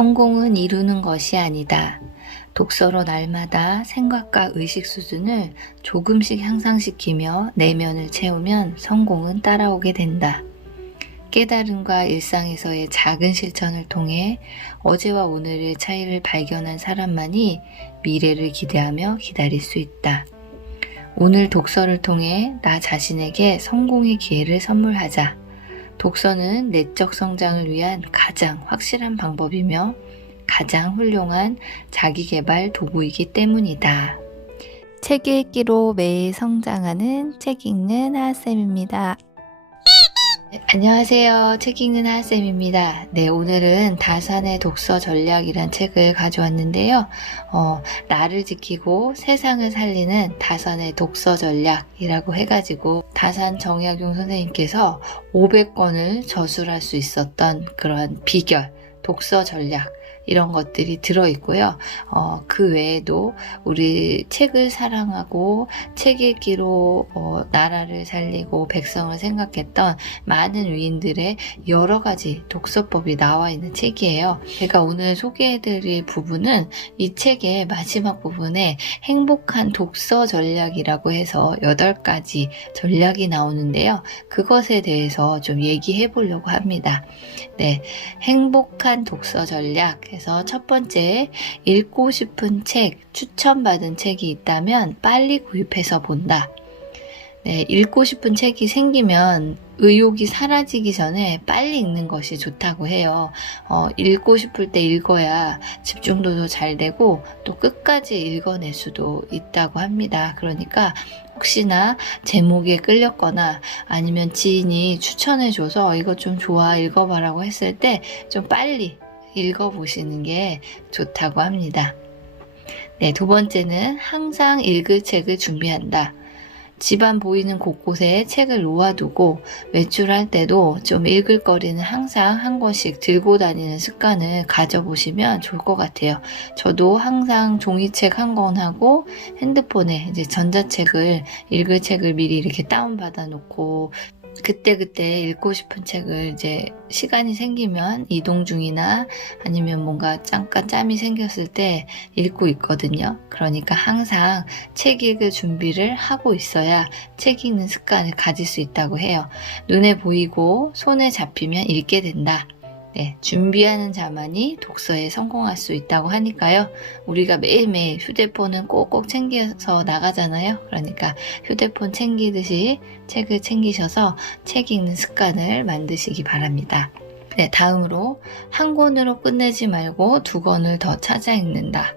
성공은 이루는 것이 아니다. 독서로 날마다 생각과 의식 수준을 조금씩 향상시키며 내면을 채우면 성공은 따라오게 된다. 깨달음과 일상에서의 작은 실천을 통해 어제와 오늘의 차이를 발견한 사람만이 미래를 기대하며 기다릴 수 있다. 오늘 독서를 통해 나 자신에게 성공의 기회를 선물하자. 독서는 내적 성장을 위한 가장 확실한 방법이며 가장 훌륭한 자기계발 도구이기 때문이다. 책 읽기로 매일 성장하는 책 읽는 하하쌤입니다. 안녕하세요. 책 읽는 하하쌤입니다. 네, 오늘은 다산의 독서 전략이란 책을 가져왔는데요. 나를 지키고 세상을 살리는 다산의 독서 전략이라고 해가지고 다산 정약용 선생님께서 500권을 저술할 수 있었던 그런 비결, 독서 전략 이런 것들이 들어있고요. 그 외에도 우리 책을 사랑하고 책 읽기로 나라를 살리고 백성을 생각했던 많은 위인들의 여러 가지 독서법이 나와 있는 책이에요. 제가 오늘 소개해드릴 부분은 이 책의 마지막 부분에 행복한 독서 전략이라고 해서 8가지 전략이 나오는데요. 그것에 대해서 좀 얘기해 보려고 합니다. 네, 행복한 독서 전략 해서 첫 번째, 읽고 싶은 책, 추천받은 책이 있다면 빨리 구입해서 본다. 네, 읽고 싶은 책이 생기면 의욕이 사라지기 전에 빨리 읽는 것이 좋다고 해요. 읽고 싶을 때 읽어야 집중도도 잘 되고 또 끝까지 읽어낼 수도 있다고 합니다. 그러니까 혹시나 제목에 끌렸거나 아니면 지인이 추천해줘서 이거 좀 좋아 읽어봐라고 했을 때 좀 빨리 읽어보시는 게 좋다고 합니다. 네, 두 번째는 항상 읽을 책을 준비한다. 집안 보이는 곳곳에 책을 놓아두고 외출할 때도 좀 읽을 거리는 항상 한 권씩 들고 다니는 습관을 가져보시면 좋을 것 같아요. 저도 항상 종이책 한 권 하고 핸드폰에 이제 전자책을 읽을 책을 미리 이렇게 다운받아 놓고 그때그때 읽고 싶은 책을 이제 시간이 생기면 이동 중이나 아니면 뭔가 잠깐 짬이 생겼을 때 읽고 있거든요. 그러니까 항상 책 읽을 준비를 하고 있어야 책 읽는 습관을 가질 수 있다고 해요. 눈에 보이고 손에 잡히면 읽게 된다. 네, 준비하는 자만이 독서에 성공할 수 있다고 하니까요. 우리가 매일매일 휴대폰은 꼭꼭 챙겨서 나가잖아요. 그러니까 휴대폰 챙기듯이 책을 챙기셔서 책 읽는 습관을 만드시기 바랍니다. 네, 다음으로 한 권으로 끝내지 말고 2권을 더 찾아 읽는다.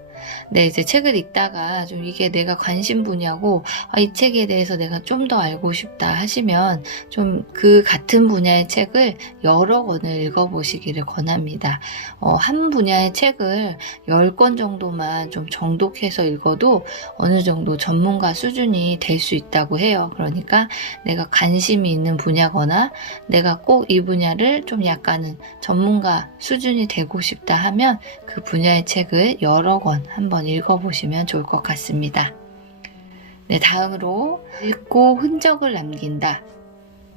네, 이제 책을 읽다가 좀 이게 내가 관심 분야고 이 책에 대해서 내가 좀 더 알고 싶다 하시면 좀 그 같은 분야의 책을 여러 권을 읽어보시기를 권합니다. 한 분야의 책을 10권 정도만 좀 정독해서 읽어도 어느 정도 전문가 수준이 될 수 있다고 해요. 그러니까 내가 관심이 있는 분야거나 내가 꼭 이 분야를 좀 약간은 전문가 수준이 되고 싶다 하면 그 분야의 책을 여러 권 한번 읽어보시면 좋을 것 같습니다. 네, 다음으로 읽고 흔적을 남긴다.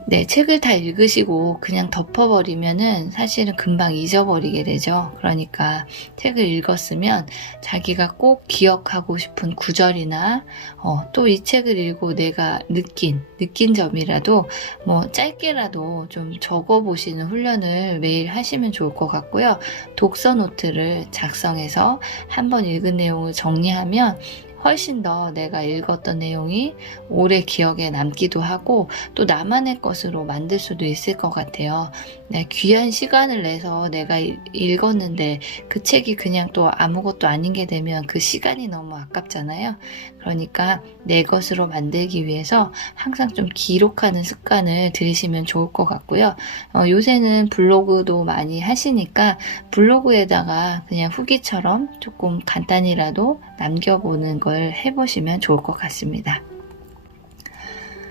네, 책을 다 읽으시고 그냥 덮어버리면은 사실은 금방 잊어버리게 되죠. 그러니까 책을 읽었으면 자기가 꼭 기억하고 싶은 구절이나 또 이 책을 읽고 내가 느낀 점이라도 뭐 짧게라도 좀 적어보시는 훈련을 매일 하시면 좋을 것 같고요. 독서 노트를 작성해서 한번 읽은 내용을 정리하면 훨씬 더 내가 읽었던 내용이 오래 기억에 남기도 하고 또 나만의 것으로 만들 수도 있을 것 같아요. 네, 귀한 시간을 내서 내가 읽었는데 그 책이 그냥 또 아무것도 아닌 게 되면 그 시간이 너무 아깝잖아요. 그러니까 내 것으로 만들기 위해서 항상 좀 기록하는 습관을 들이시면 좋을 것 같고요. 요새는 블로그도 많이 하시니까 블로그에다가 그냥 후기처럼 조금 간단히라도 남겨보는 걸 해보시면 좋을 것 같습니다.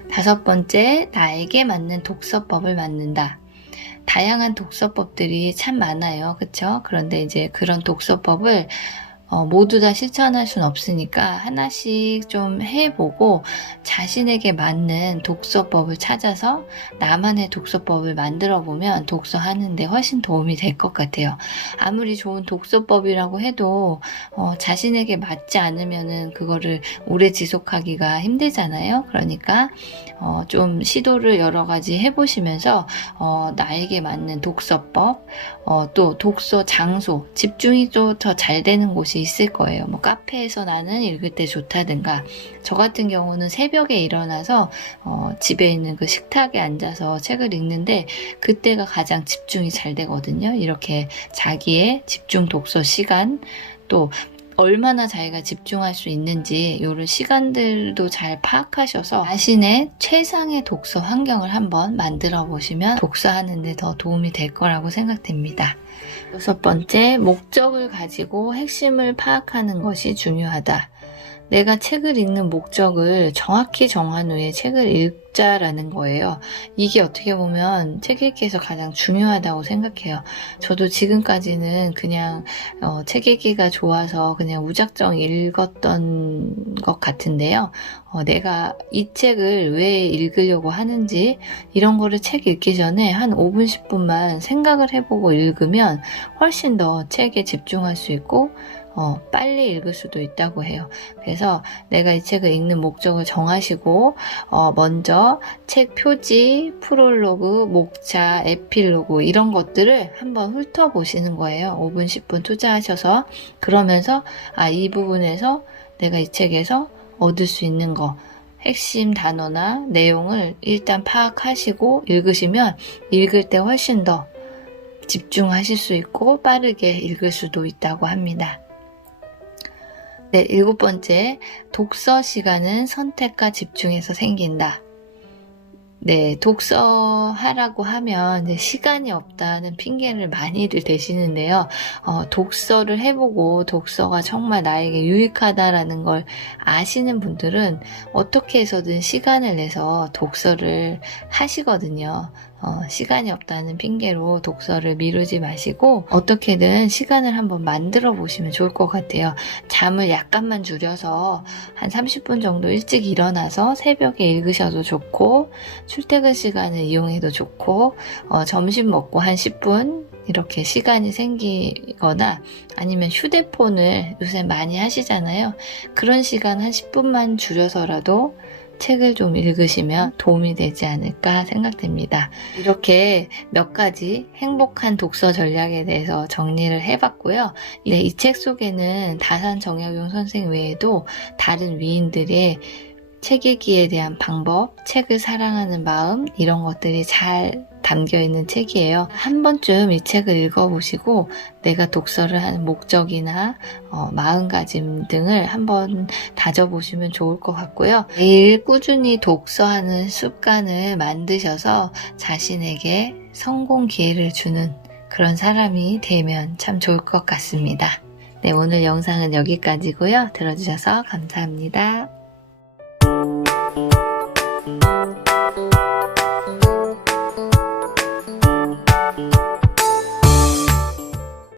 5번째, 나에게 맞는 독서법을 만든다. 다양한 독서법들이 참 많아요. 그쵸? 그런데 이제 그런 독서법을 모두 다 실천할 순 없으니까 하나씩 좀 해보고 자신에게 맞는 독서법을 찾아서 나만의 독서법을 만들어 보면 독서하는데 훨씬 도움이 될 것 같아요. 아무리 좋은 독서법이라고 해도 자신에게 맞지 않으면은 그거를 오래 지속하기가 힘들잖아요. 그러니까 좀 시도를 여러 가지 해보시면서 나에게 맞는 독서법, 또 독서 장소, 집중이 또 더 잘 되는 곳이 있을 거예요. 뭐 카페에서 나는 읽을 때 좋다든가, 저 같은 경우는 새벽에 일어나서 집에 있는 그 식탁에 앉아서 책을 읽는데 그때가 가장 집중이 잘 되거든요. 이렇게 자기의 집중 독서 시간, 또 얼마나 자기가 집중할 수 있는지 이런 시간들도 잘 파악하셔서 자신의 최상의 독서 환경을 한번 만들어 보시면 독서하는 데 더 도움이 될 거라고 생각됩니다. 6번째, 목적을 가지고 핵심을 파악하는 것이 중요하다. 내가 책을 읽는 목적을 정확히 정한 후에 책을 읽자라는 거예요. 이게 어떻게 보면 책 읽기에서 가장 중요하다고 생각해요. 저도 지금까지는 그냥 책 읽기가 좋아서 그냥 무작정 읽었던 것 같은데요. 내가 이 책을 왜 읽으려고 하는지 이런 거를 책 읽기 전에 한 5분, 10분만 생각을 해보고 읽으면 훨씬 더 책에 집중할 수 있고 빨리 읽을 수도 있다고 해요. 그래서 내가 이 책을 읽는 목적을 정하시고 먼저 책 표지, 프롤로그, 목차, 에필로그 이런 것들을 한번 훑어보시는 거예요. 5분, 10분 투자하셔서 그러면서 이 부분에서 내가 이 책에서 얻을 수 있는 거 핵심 단어나 내용을 일단 파악하시고 읽으시면 읽을 때 훨씬 더 집중하실 수 있고 빠르게 읽을 수도 있다고 합니다. 네, 7번째, 독서 시간은 선택과 집중에서 생긴다. 네, 독서하라고 하면 시간이 없다는 핑계를 많이들 대시는데요. 독서를 해보고 독서가 정말 나에게 유익하다라는 걸 아시는 분들은 어떻게 해서든 시간을 내서 독서를 하시거든요. 시간이 없다는 핑계로 독서를 미루지 마시고 어떻게든 시간을 한번 만들어 보시면 좋을 것 같아요. 잠을 약간만 줄여서 한 30분 정도 일찍 일어나서 새벽에 읽으셔도 좋고 출퇴근 시간을 이용해도 좋고 점심 먹고 한 10분 이렇게 시간이 생기거나 아니면 휴대폰을 요새 많이 하시잖아요. 그런 시간 한 10분만 줄여서라도 책을 좀 읽으시면 도움이 되지 않을까 생각됩니다. 이렇게 몇 가지 행복한 독서 전략에 대해서 정리를 해봤고요. 이 책 속에는 다산 정약용 선생 외에도 다른 위인들의 책 읽기에 대한 방법, 책을 사랑하는 마음 이런 것들이 잘 담겨있는 책이에요. 한 번쯤 이 책을 읽어보시고 내가 독서를 하는 목적이나 마음가짐 등을 한번 다져보시면 좋을 것 같고요. 매일 꾸준히 독서하는 습관을 만드셔서 자신에게 성공 기회를 주는 그런 사람이 되면 참 좋을 것 같습니다. 네, 오늘 영상은 여기까지고요. 들어주셔서 감사합니다.